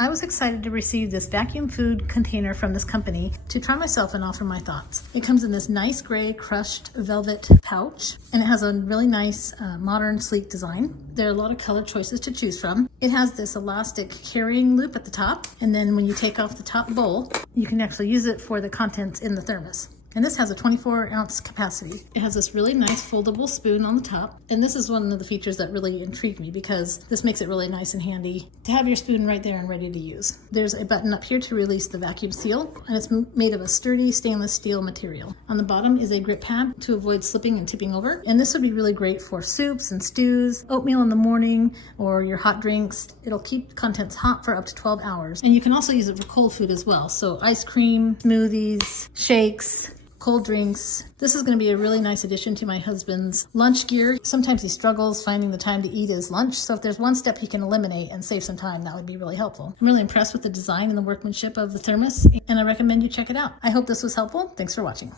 I was excited to receive this vacuum food container from this company to try myself and offer my thoughts. It comes in this nice gray crushed velvet pouch, and it has a really nice modern sleek design. There are a lot of color choices to choose from. It has this elastic carrying loop at the top, and then when you take off the top bowl, you can actually use it for the contents in the thermos. And this has a 24-ounce capacity. It has this really nice foldable spoon on the top. And this is one of the features that really intrigued me because this makes it really nice and handy to have your spoon right there and ready to use. There's a button up here to release the vacuum seal, and it's made of a sturdy stainless steel material. On the bottom is a grip pad to avoid slipping and tipping over. And this would be really great for soups and stews, oatmeal in the morning, or your hot drinks. It'll keep contents hot for up to 12 hours. And you can also use it for cold food as well. So ice cream, smoothies, shakes, cold drinks. This is going to be a really nice addition to my husband's lunch gear. Sometimes he struggles finding the time to eat his lunch, so if there's one step he can eliminate and save some time, that would be really helpful. I'm really impressed with the design and the workmanship of the thermos, and I recommend you check it out. I hope this was helpful. Thanks for watching.